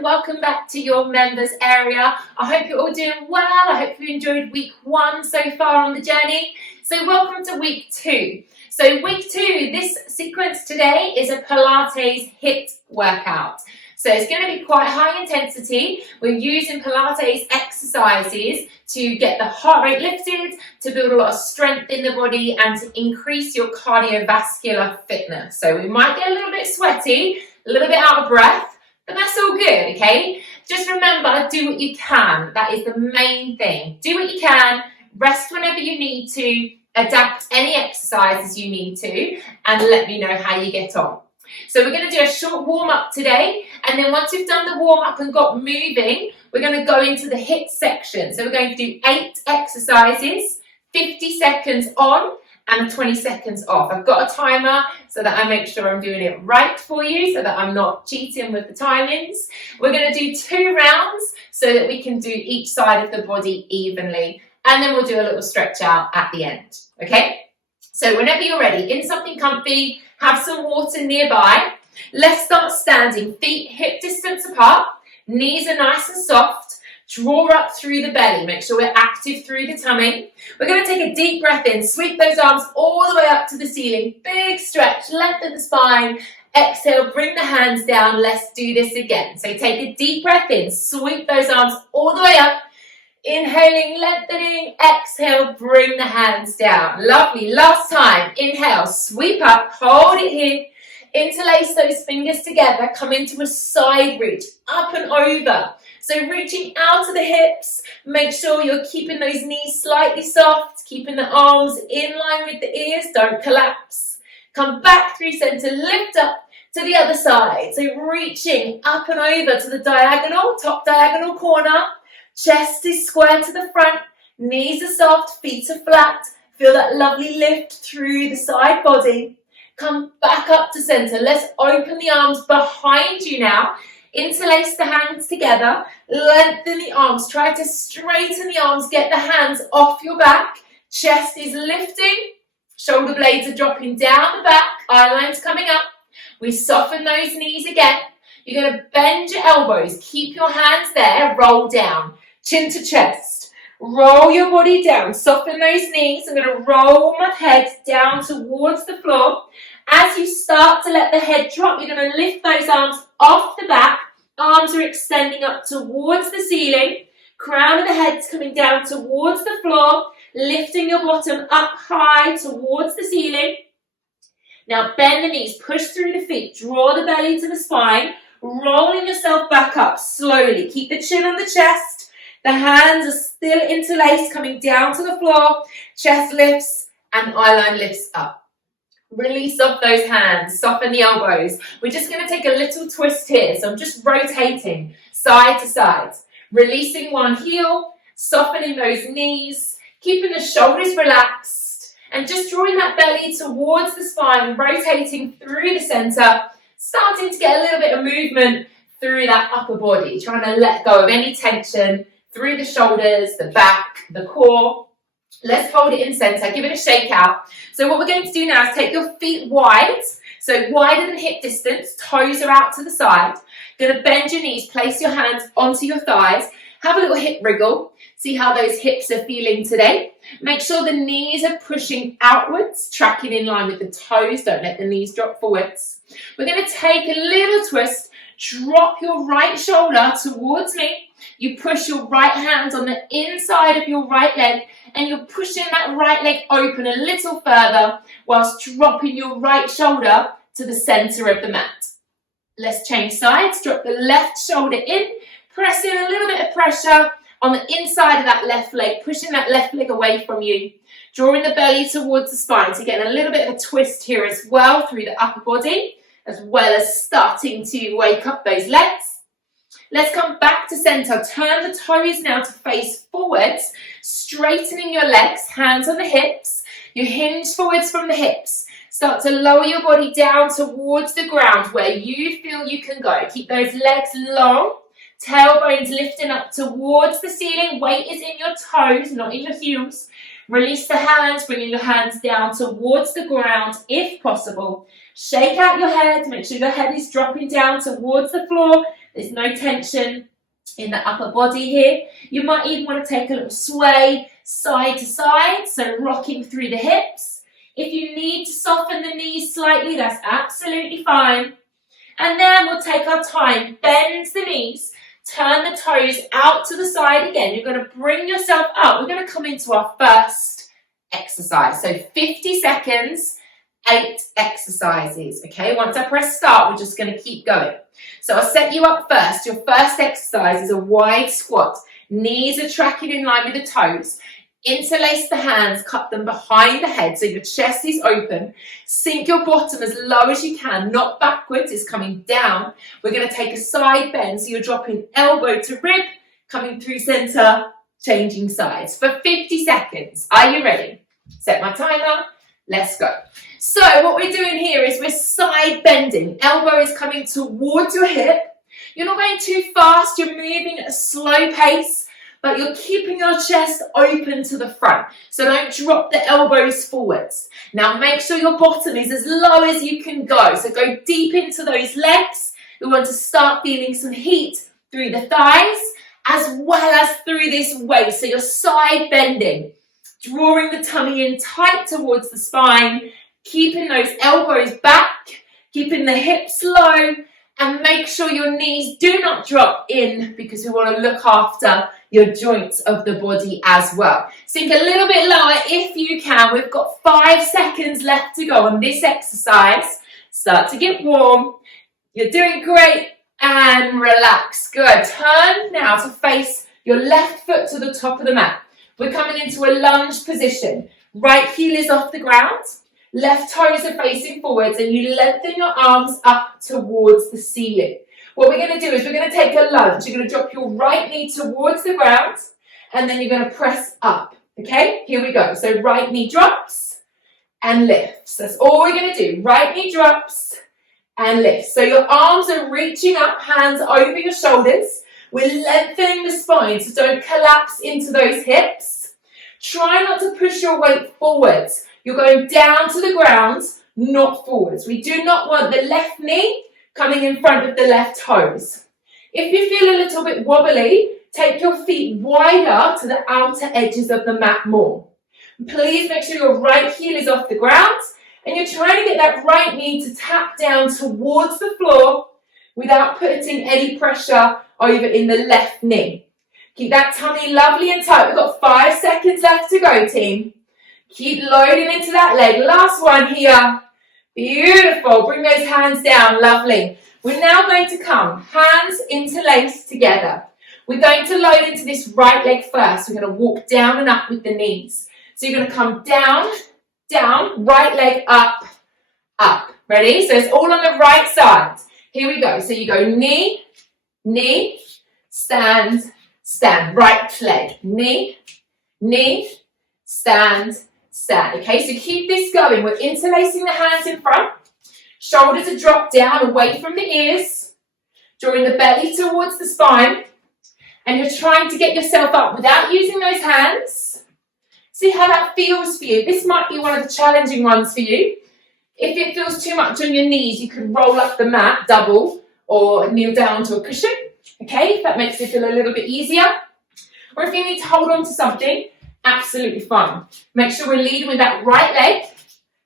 and welcome back to your members area. I hope you're all doing well. I hope you enjoyed week 1 so far on the journey. So welcome to week 2. So week 2, this sequence today is a Pilates HIIT workout. So it's going to be quite high intensity. We're using Pilates exercises to get the heart rate lifted, to build a lot of strength in the body and to increase your cardiovascular fitness. So we might get a little bit sweaty, a little bit out of breath, but that's all good, okay? Just remember, do what you can. That is the main thing. Do what you can, rest whenever you need to, adapt any exercises you need to, and let me know how you get on. So we're going to do a short warm-up today, and then once we've done the warm-up and got moving, we're going to go into the HIIT section. So we're going to do 8 exercises, 50 seconds on and 20 seconds off. I've got a timer so that I make sure I'm doing it right for you, so that I'm not cheating with the timings. We're going to do 2 rounds so that we can do each side of the body evenly, and then we'll do a little stretch out at the end, okay? So whenever you're ready, in something comfy, have some water nearby. Let's start standing, feet hip distance apart, knees are nice and soft. Draw up through the belly, make sure we're active through the tummy. We're going to take a deep breath in, sweep those arms all the way up to the ceiling. Big stretch, lengthen the spine. Exhale, bring the hands down. Let's do this again. So take a deep breath in, sweep those arms all the way up. Inhaling, lengthening, exhale, bring the hands down. Lovely, last time. Inhale, sweep up, hold it here. Interlace those fingers together, come into a side reach, up and over. So reaching out to the hips, make sure you're keeping those knees slightly soft, keeping the arms in line with the ears, don't collapse. Come back through center, lift up to the other side. So reaching up and over to the diagonal, top diagonal corner. Chest is square to the front, knees are soft, feet are flat. Feel that lovely lift through the side body. Come back up to center. Let's open the arms behind you now. Interlace the hands together, lengthen the arms, try to straighten the arms, get the hands off your back, chest is lifting, shoulder blades are dropping down the back, eye lines coming up. We soften those knees again. You're going to bend your elbows, keep your hands there, roll down, chin to chest. Roll your body down, soften those knees. I'm going to roll my head down towards the floor. As you start to let the head drop, you're going to lift those arms off the back. Arms are extending up towards the ceiling. Crown of the head's coming down towards the floor. Lifting your bottom up high towards the ceiling. Now bend the knees, push through the feet. Draw the belly to the spine. Rolling yourself back up slowly. Keep the chin on the chest. The hands are still interlaced, coming down to the floor. Chest lifts and eyeline lifts up. Release off those hands, soften the elbows. We're just going to take a little twist here. So I'm just rotating side to side. Releasing one heel, softening those knees, keeping the shoulders relaxed, and just drawing that belly towards the spine, rotating through the center, starting to get a little bit of movement through that upper body, trying to let go of any tension through the shoulders, the back, the core. Let's hold it in center, give it a shake out. So what we're going to do now is take your feet wide, so wider than hip distance, toes are out to the side. Going to bend your knees, place your hands onto your thighs, have a little hip wriggle, see how those hips are feeling today. Make sure the knees are pushing outwards, tracking in line with the toes, don't let the knees drop forwards. We're going to take a little twist, drop your right shoulder towards me. You push your right hand on the inside of your right leg, and you're pushing that right leg open a little further whilst dropping your right shoulder to the center of the mat. Let's change sides. Drop the left shoulder in, press in a little bit of pressure on the inside of that left leg, pushing that left leg away from you, drawing the belly towards the spine. So getting a little bit of a twist here as well through the upper body, as well as starting to wake up those legs. Let's come back to center. Turn the toes now to face forwards, straightening your legs, hands on the hips. You hinge forwards from the hips. Start to lower your body down towards the ground where you feel you can go. Keep those legs long, tailbones lifting up towards the ceiling. Weight is in your toes, not in your heels. Release the hands, bringing your hands down towards the ground if possible. Shake out your head, make sure your head is dropping down towards the floor. There's no tension in the upper body here. You might even want to take a little sway side to side, so rocking through the hips. If you need to soften the knees slightly, that's absolutely fine. And then we'll take our time, bend the knees, turn the toes out to the side again. You're going to bring yourself up. We're going to come into our first exercise. So 50 seconds, 8 exercises. Okay, once I press start, we're just going to keep going. So I'll set you up first. Your first exercise is a wide squat. Knees are tracking in line with the toes. Interlace the hands, cup them behind the head so your chest is open. Sink your bottom as low as you can, not backwards, it's coming down. We're going to take a side bend, so you're dropping elbow to rib, coming through center, changing sides for 50 seconds. Are you ready? Set my timer. Let's go. So what we're doing here is we're side bending. Elbow is coming towards your hip. You're not going too fast, you're moving at a slow pace, but you're keeping your chest open to the front. So don't drop the elbows forwards. Now make sure your bottom is as low as you can go. So go deep into those legs. We want to start feeling some heat through the thighs as well as through this waist. So you're side bending, drawing the tummy in tight towards the spine, keeping those elbows back, keeping the hips low, and make sure your knees do not drop in because we want to look after your joints of the body as well. Sink a little bit lower if you can. We've got 5 seconds left to go on this exercise. Start to get warm. You're doing great. And relax. Good. Turn now to face your left foot to the top of the mat. We're coming into a lunge position. Right heel is off the ground. Left toes are facing forwards and you lengthen your arms up towards the ceiling. What we're going to do is we're going to take a lunge. You're going to drop your right knee towards the ground and then you're going to press up. Okay, here we go. So right knee drops and lifts. That's all we're going to do. Right knee drops and lifts. So your arms are reaching up, hands over your shoulders. We're lengthening the spine, so don't collapse into those hips. Try not to push your weight forwards. You're going down to the ground, not forwards. We do not want the left knee coming in front of the left toes. If you feel a little bit wobbly, take your feet wider to the outer edges of the mat more. Please make sure your right heel is off the ground and you're trying to get that right knee to tap down towards the floor without putting any pressure over in the left knee. Keep that tummy lovely and tight. We've got 5 seconds left to go, team. Keep loading into that leg. Last one here. Beautiful. Bring those hands down. Lovely. We're now going to come hands interlaced together. We're going to load into this right leg first. We're going to walk down and up with the knees. So you're going to come down, down, right leg up, up. Ready? So it's all on the right side. Here we go. So you go knee, knee, stand, stand. Right leg. Knee, knee, stand, stand. Okay, so keep this going. We're interlacing the hands in front. Shoulders are dropped down away from the ears. Drawing the belly towards the spine. And you're trying to get yourself up without using those hands. See how that feels for you. This might be one of the challenging ones for you. If it feels too much on your knees, you can roll up the mat, double, or kneel down to a cushion. Okay, if that makes it feel a little bit easier. Or if you need to hold on to something, absolutely fine. Make sure we're leading with that right leg.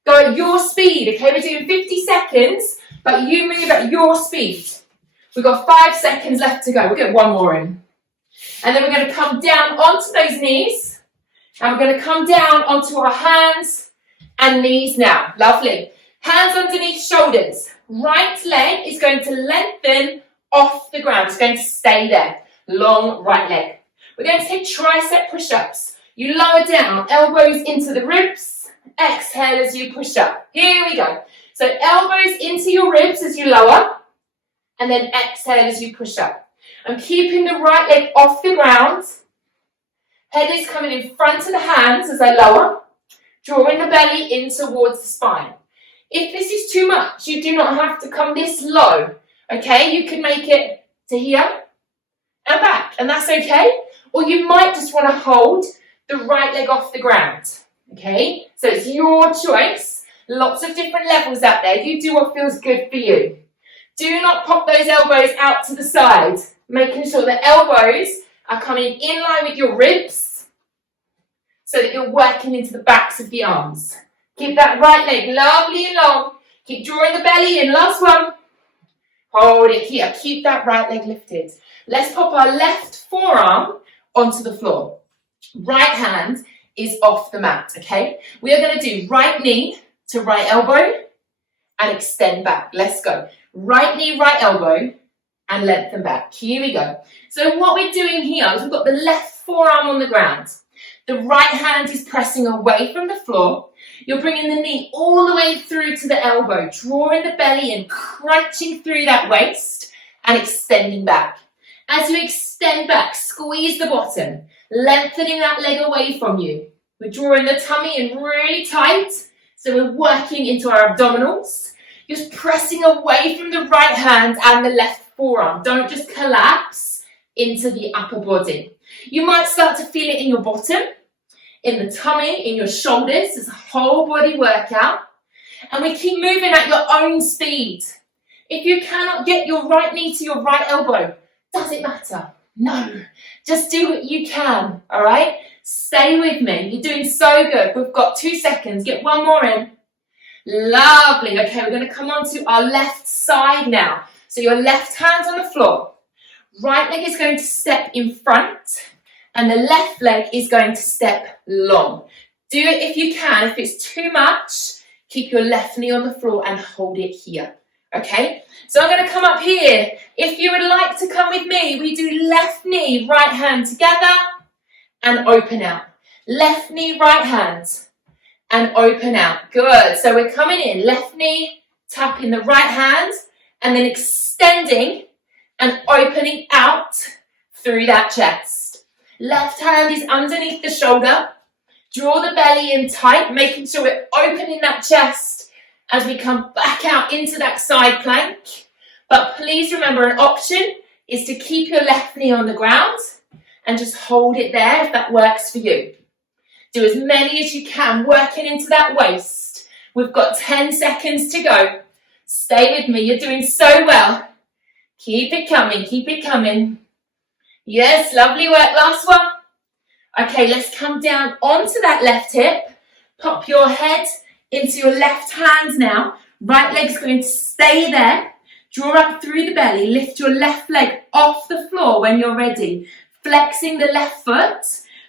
Go at your speed, okay? We're doing 50 seconds, but you move at your speed. We've got 5 seconds left to go. We'll get one more in. And then we're going to come down onto those knees. And we're going to come down onto our hands and knees now. Lovely. Hands underneath shoulders. Right leg is going to lengthen off the ground. It's going to stay there. Long right leg. We're going to take tricep push-ups. You lower down, elbows into the ribs. Exhale as you push up. Here we go. So elbows into your ribs as you lower. And then exhale as you push up. I'm keeping the right leg off the ground. Head is coming in front of the hands as I lower. Drawing the belly in towards the spine. If this is too much, you do not have to come this low. Okay, you can make it to here and back. And that's okay. Or you might just want to hold the right leg off the ground. Okay, so it's your choice. Lots of different levels out there. You do what feels good for you. Do not pop those elbows out to the side, making sure the elbows are coming in line with your ribs so that you're working into the backs of the arms. Keep that right leg lovely and long. Keep drawing the belly in. Last one. Hold it here. Keep that right leg lifted. Let's pop our left forearm onto the floor. Right hand is off the mat, okay? We are going to do right knee to right elbow and extend back. Let's go. Right knee, right elbow, and lengthen back. Here we go. So what we're doing here is we've got the left forearm on the ground. The right hand is pressing away from the floor. You're bringing the knee all the way through to the elbow, drawing the belly in, crunching through that waist and extending back. As you extend back, squeeze the bottom, lengthening that leg away from you. We're drawing the tummy in really tight, so we're working into our abdominals. Just pressing away from the right hand and the left forearm. Don't just collapse into the upper body. You might start to feel it in your bottom, in the tummy, in your shoulders. It's a whole body workout. And we keep moving at your own speed. If you cannot get your right knee to your right elbow, does it matter? No. Just do what you can, all right? Stay with me. You're doing so good. We've got 2 seconds. Get one more in. Lovely. Okay, we're going to come on to our left side now. So your left hand's on the floor. Right leg is going to step in front and the left leg is going to step long. Do it if you can. If it's too much, keep your left knee on the floor and hold it here. Okay, so I'm going to come up here. If you would like to come with me, we do left knee, right hand together and open out. Left knee, right hand and open out. Good. So we're coming in, left knee, tapping the right hand and then extending and opening out through that chest. Left hand is underneath the shoulder. Draw the belly in tight, making sure we're opening that chest as we come back out into that side plank. But please remember, an option is to keep your left knee on the ground and just hold it there if that works for you. Do as many as you can, working into that waist. We've got 10 seconds to go. Stay with me, you're doing so well. Keep it coming, keep it coming. Yes, lovely work, last one. Okay, let's come down onto that left hip. Pop your head into your left hand now. Right leg's going to stay there. Draw up through the belly. Lift your left leg off the floor when you're ready. Flexing the left foot.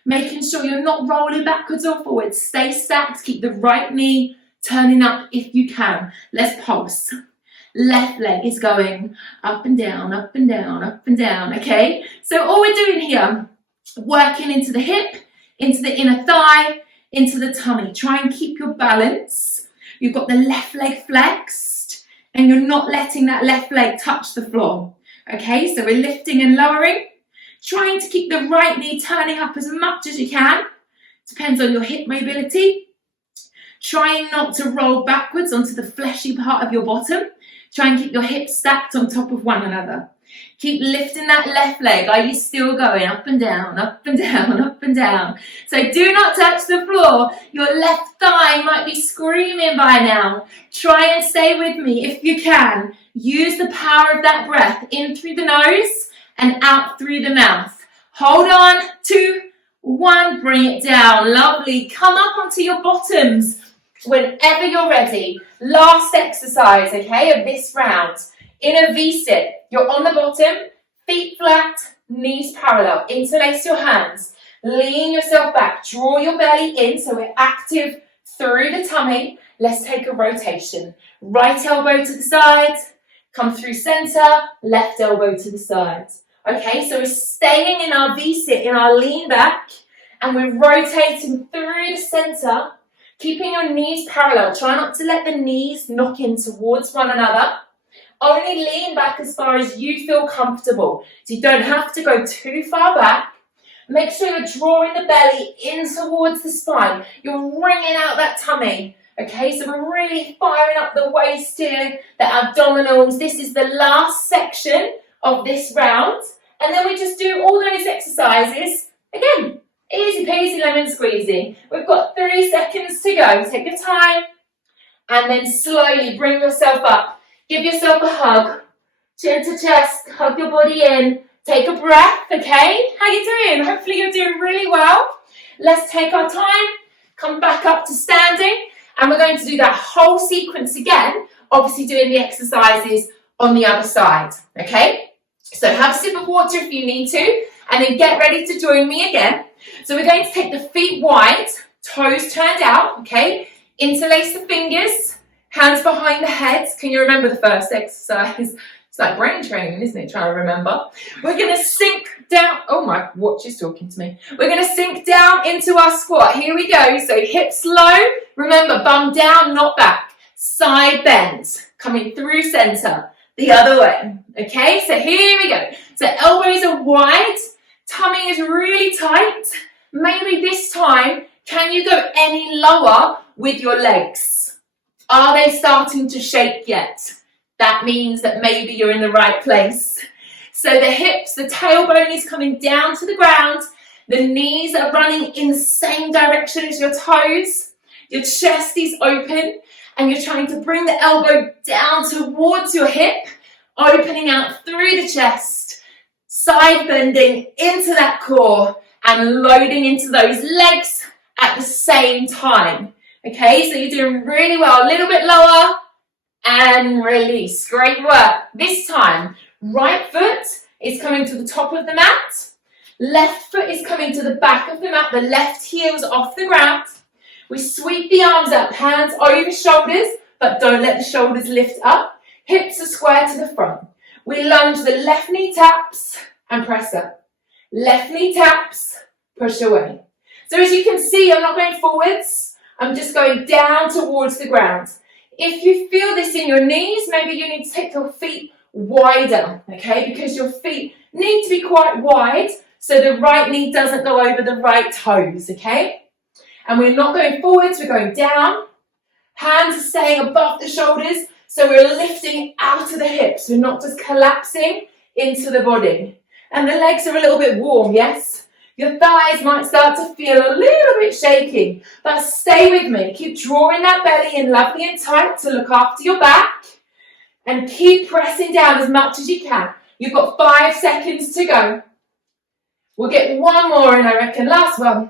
Making sure you're not rolling backwards or forwards. Stay stacked. Keep the right knee turning up if you can. Let's pulse. Left leg is going up and down, up and down, up and down. Okay? So all we're doing here, working into the hip, into the inner thigh, into the tummy. Try and keep your balance. You've got the left leg flexed and you're not letting that left leg touch the floor. Okay, so we're lifting and lowering. Trying to keep the right knee turning up as much as you can. Depends on your hip mobility. Trying not to roll backwards onto the fleshy part of your bottom. Try and keep your hips stacked on top of one another. Keep lifting that left leg. Are you still going up and down, up and down, up and down? So do not touch the floor. Your left thigh might be screaming by now. Try and stay with me if you can. Use the power of that breath in through the nose and out through the mouth. Hold on. 2, 1. Bring it down. Lovely. Come up onto your bottoms whenever you're ready. Last exercise, okay, of this round. In a V-sit, you're on the bottom, feet flat, knees parallel. Interlace your hands. Lean yourself back. Draw your belly in so we're active through the tummy. Let's take a rotation. Right elbow to the side. Come through center. Left elbow to the side. Okay, so we're staying in our V-sit, in our lean back. And we're rotating through the center. Keeping your knees parallel. Try not to let the knees knock in towards one another. Only lean back as far as you feel comfortable. So you don't have to go too far back. Make sure you're drawing the belly in towards the spine. You're wringing out that tummy. Okay, so we're really firing up the waist here, the abdominals. This is the last section of this round. And then we just do all those exercises again. Easy peasy lemon squeezy. We've got 3 seconds to go. Take your time and then slowly bring yourself up. Give yourself a hug. Chin to chest, hug your body in. Take a breath, okay? How you doing? Hopefully you're doing really well. Let's take our time, come back up to standing, and we're going to do that whole sequence again, obviously doing the exercises on the other side, okay? So have a sip of water if you need to, and then get ready to join me again. So we're going to take the feet wide, toes turned out, okay? Interlace the fingers, hands behind the head. Can you remember the first exercise? It's like brain training, isn't it? Trying to remember. We're going to sink down. Oh, my watch is talking to me. We're going to sink down into our squat. Here we go. So hips low. Remember, bum down, not back. Side bend. Coming through center. The other way. Okay, so here we go. So elbows are wide. Tummy is really tight. Maybe this time, can you go any lower with your legs? Are they starting to shake yet? That means that maybe you're in the right place. So the hips, the tailbone is coming down to the ground. The knees are running in the same direction as your toes. Your chest is open and you're trying to bring the elbow down towards your hip, opening out through the chest, side bending into that core and loading into those legs at the same time. Okay, so you're doing really well. A little bit lower. And release. Great work. This time, right foot is coming to the top of the mat. Left foot is coming to the back of the mat. The left heel's off the ground. We sweep the arms up, hands over shoulders, but don't let the shoulders lift up. Hips are square to the front. We lunge, the left knee taps and press up. Left knee taps, push away. So as you can see, I'm not going forwards. I'm just going down towards the ground. If you feel this in your knees, maybe you need to take your feet wider, okay? Because your feet need to be quite wide so the right knee doesn't go over the right toes, okay? And we're not going forwards, we're going down. Hands are staying above the shoulders, so we're lifting out of the hips. We're not just collapsing into the body. And the legs are a little bit warm, yes? Your thighs might start to feel a little bit shaky, but stay with me. Keep drawing that belly in lovely and tight to look after your back and keep pressing down as much as you can. You've got 5 seconds to go. We'll get one more in, I reckon. Last one.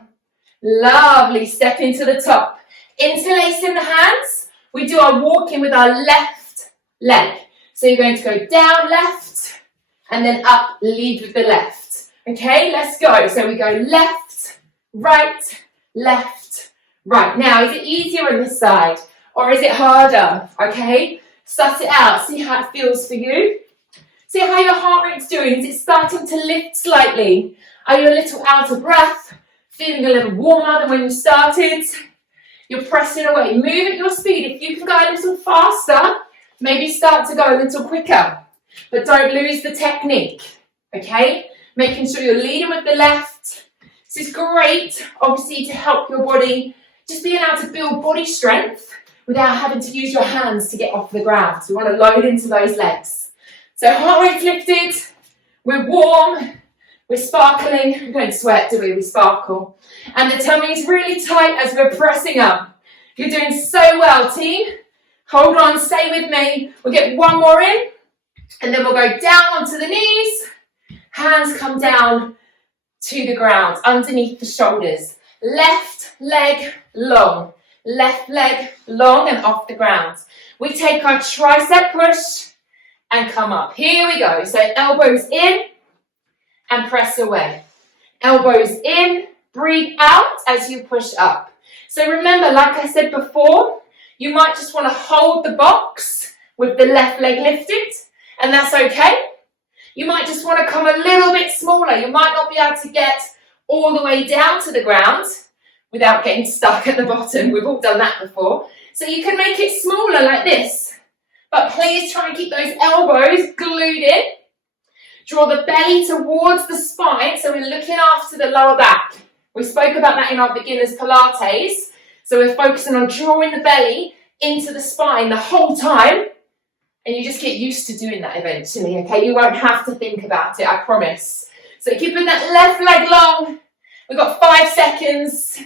Lovely. Step into the top. Interlacing the hands. We do our walking with our left leg. So you're going to go down left and then up, lead with the left. Okay, let's go. So we go left, right, left, right. Now, is it easier on this side or is it harder? Okay, suss it out. See how it feels for you. See how your heart rate's doing. Is it starting to lift slightly? Are you a little out of breath? Feeling a little warmer than when you started? You're pressing away. Move at your speed. If you can go a little faster, maybe start to go a little quicker. But don't lose the technique. Okay? Making sure you're leading with the left. This is great, obviously, to help your body, just being able to build body strength without having to use your hands to get off the ground. So we want to load into those legs. So heart rate's lifted, we're warm, we're sparkling. We don't sweat, do we? We sparkle. And the tummy's really tight as we're pressing up. You're doing so well, team. Hold on, stay with me. We'll get one more in, and then we'll go down onto the knees. Hands come down to the ground, underneath the shoulders. Left leg long. Left leg long and off the ground. We take our tricep push and come up. Here we go. So elbows in and press away. Elbows in, breathe out as you push up. So remember, like I said before, you might just want to hold the box with the left leg lifted, and that's okay. You might just want to come a little bit smaller. You might not be able to get all the way down to the ground without getting stuck at the bottom. We've all done that before. So you can make it smaller like this. But please try and keep those elbows glued in. Draw the belly towards the spine, so we're looking after the lower back. We spoke about that in our beginners Pilates. So we're focusing on drawing the belly into the spine the whole time. And you just get used to doing that eventually, okay? You won't have to think about it, I promise. So keeping that left leg long We've got 5 seconds.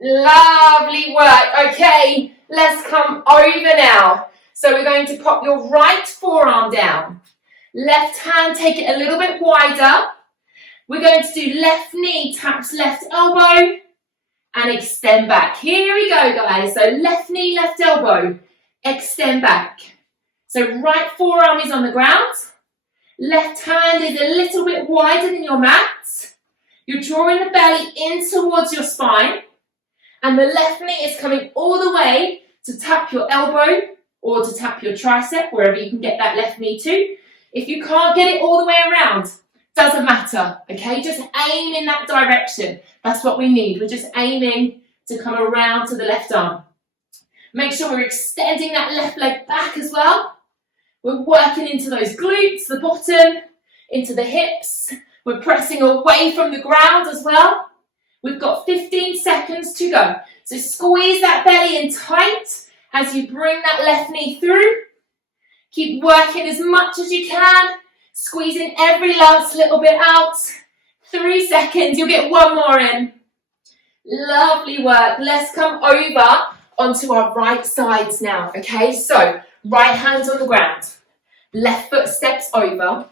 Lovely work. Okay, let's come over now. So we're going to pop your right forearm down. Left hand, take it a little bit wider. We're going to do left knee taps left elbow and extend back. Here we go, guys. So left knee, left elbow, extend back. So right forearm is on the ground. Left hand is a little bit wider than your mat. You're drawing the belly in towards your spine. And the left knee is coming all the way to tap your elbow or to tap your tricep, wherever you can get that left knee to. If you can't get it all the way around, doesn't matter, okay? Just aim in that direction. That's what we need. We're just aiming to come around to the left arm. Make sure we're extending that left leg back as well. We're working into those glutes, the bottom, into the hips. We're pressing away from the ground as well. We've got 15 seconds to go. So squeeze that belly in tight as you bring that left knee through. Keep working as much as you can. Squeezing every last little bit out. 3 seconds, you'll get one more in. Lovely work. Let's come over onto our right sides now, okay? So, right hand's on the ground. Left foot steps over.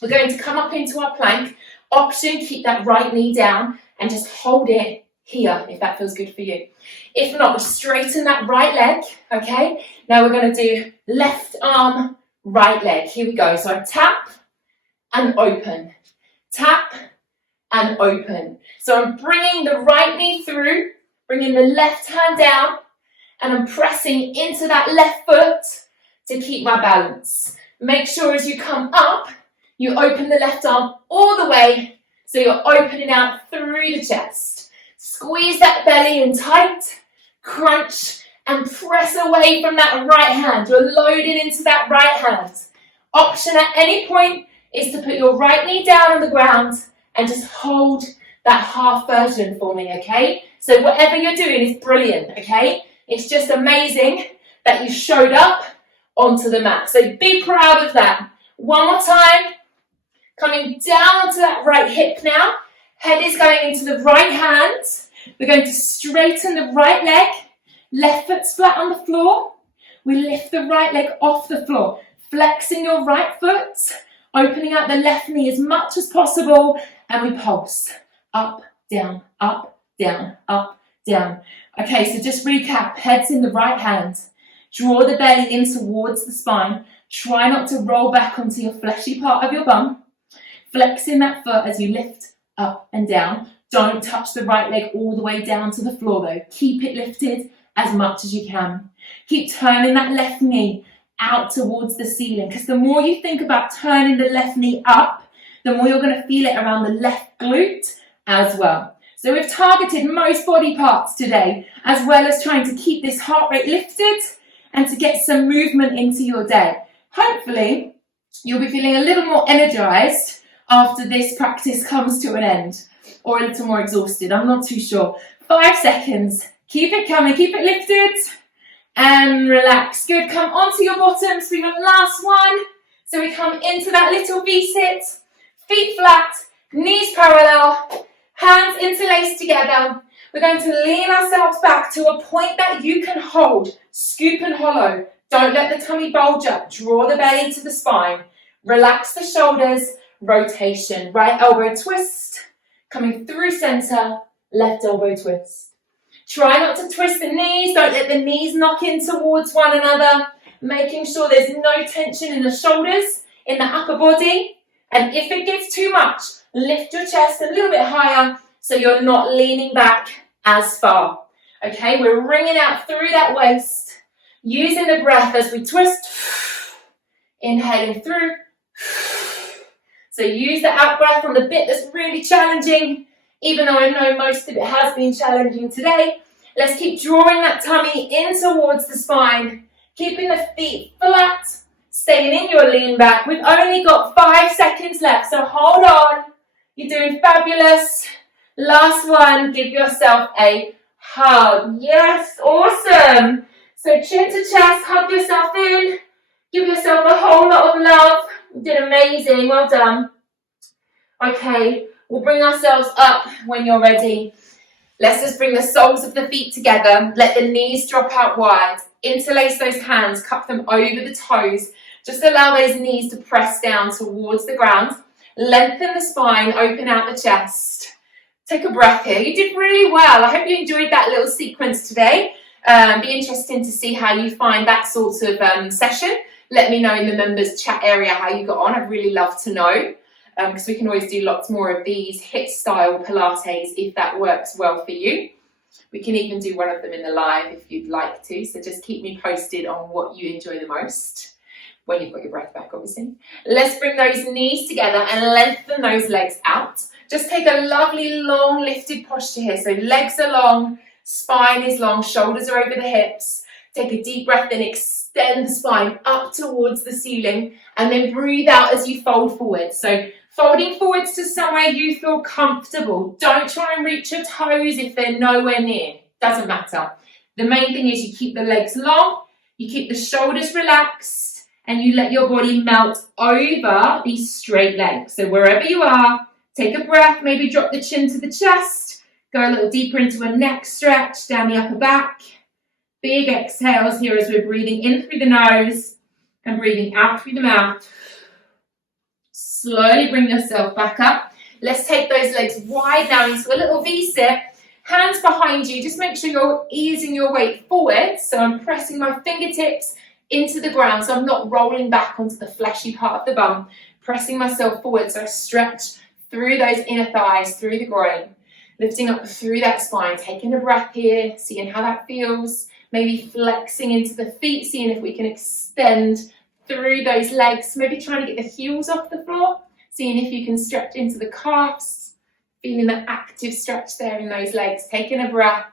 We're going to come up into our plank. Option, keep that right knee down and just hold it here if that feels good for you. If not, we'll straighten that right leg, okay? Now we're going to do left arm, right leg. Here we go. So I tap and open. Tap and open. So I'm bringing the right knee through, bringing the left hand down, and I'm pressing into that left foot to keep my balance. Make sure as you come up, you open the left arm all the way, so you're opening out through the chest. Squeeze that belly in tight, crunch, and press away from that right hand. You're loading into that right hand. Option at any point is to put your right knee down on the ground and just hold that half version for me, okay? So whatever you're doing is brilliant, okay? It's just amazing that you showed up onto the mat. So be proud of that. One more time. Coming down onto that right hip now. Head is going into the right hand. We're going to straighten the right leg. Left foot's flat on the floor. We lift the right leg off the floor. Flexing your right foot. Opening out the left knee as much as possible. And we pulse. Up, down, up, down, up, down. Okay, so just recap. Head's in the right hand. Draw the belly in towards the spine. Try not to roll back onto your fleshy part of your bum. Flexing that foot as you lift up and down. Don't touch the right leg all the way down to the floor though. Keep it lifted as much as you can. Keep turning that left knee out towards the ceiling, because the more you think about turning the left knee up, the more you're going to feel it around the left glute as well. So we've targeted most body parts today, as well as trying to keep this heart rate lifted and to get some movement into your day. Hopefully, you'll be feeling a little more energized after this practice comes to an end, or a little more exhausted. I'm not too sure. 5 seconds. Keep it coming. Keep it lifted. And relax. Good. Come onto your bottoms for your last one. So we come into that little V-sit. Feet flat. Knees parallel. Hands interlaced together. We're going to lean ourselves back to a point that you can hold. Scoop and hollow. Don't let the tummy bulge up. Draw the belly to the spine. Relax the shoulders. Rotation. Right elbow twist. Coming through center. Left elbow twist. Try not to twist the knees. Don't let the knees knock in towards one another. Making sure there's no tension in the shoulders, in the upper body. And if it gets too much, lift your chest a little bit higher so you're not leaning back as far. Okay, we're wringing out through that waist. Using the breath as we twist. Inhaling through. So use the out breath on the bit that's really challenging. Even though I know most of it has been challenging today, let's keep drawing that tummy in towards the spine, keeping the feet flat, staying in your lean back. We've only got 5 seconds left, so hold on. You're doing fabulous. Last one, give yourself a hug. Yes, awesome. So chin to chest, hug yourself in, give yourself a whole lot of love. You did amazing, well done. Okay. We'll bring ourselves up when you're ready. Let's just bring the soles of the feet together. Let the knees drop out wide. Interlace those hands, cup them over the toes. Just allow those knees to press down towards the ground. Lengthen the spine, open out the chest. Take a breath here. You did really well. I hope you enjoyed that little sequence today. Be interesting to see how you find that sort of session. Let me know in the members chat area how you got on. I'd really love to know. Because we can always do lots more of these HIIT style Pilates if that works well for you. We can even do one of them in the live if you'd like to, so just keep me posted on what you enjoy the most when you've got your breath back, obviously. Let's bring those knees together and lengthen those legs out. Just take a lovely long lifted posture here, so legs are long, spine is long, shoulders are over the hips. Take a deep breath in, extend the spine up towards the ceiling, and then breathe out as you fold forward. So folding forwards to somewhere you feel comfortable. Don't try and reach your toes if they're nowhere near. Doesn't matter. The main thing is you keep the legs long, you keep the shoulders relaxed, and you let your body melt over these straight legs. So wherever you are, take a breath, maybe drop the chin to the chest, go a little deeper into a neck stretch, down the upper back. Big exhales here as we're breathing in through the nose and breathing out through the mouth. Slowly bring yourself back up. Let's take those legs wide now into a little V-sit. Hands behind you. Just make sure you're easing your weight forward. So I'm pressing my fingertips into the ground. So I'm not rolling back onto the fleshy part of the bum. Pressing myself forward so I stretch through those inner thighs, through the groin. Lifting up through that spine. Taking a breath here. Seeing how that feels. Maybe flexing into the feet. Seeing if we can extend through those legs, maybe trying to get the heels off the floor, seeing if you can stretch into the calves, feeling that active stretch there in those legs, taking a breath.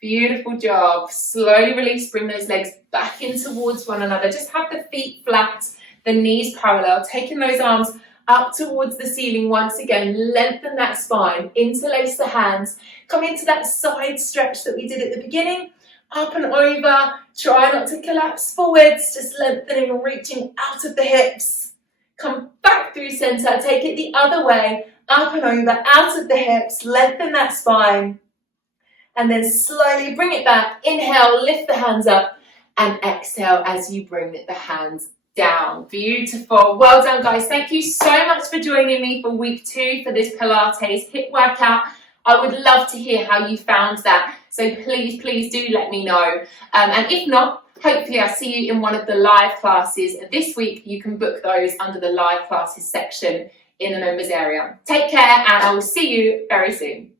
Beautiful job. Slowly release, bring those legs back in towards one another. Just have the feet flat, the knees parallel, taking those arms up towards the ceiling once again. Lengthen that spine, interlace the hands, come into that side stretch that we did at the beginning. Up and over, try not to collapse forwards, just lengthening and reaching out of the hips. Come back through center, take it the other way, up and over, out of the hips, lengthen that spine. And then slowly bring it back, inhale, lift the hands up, and exhale as you bring the hands down. Beautiful, well done guys. Thank you so much for joining me for week 2 for this Pilates HIIT workout. I would love to hear how you found that. So please do let me know. And if not, hopefully I'll see you in one of the live classes this week. You can book those under the live classes section in the members area. Take care and I will see you very soon.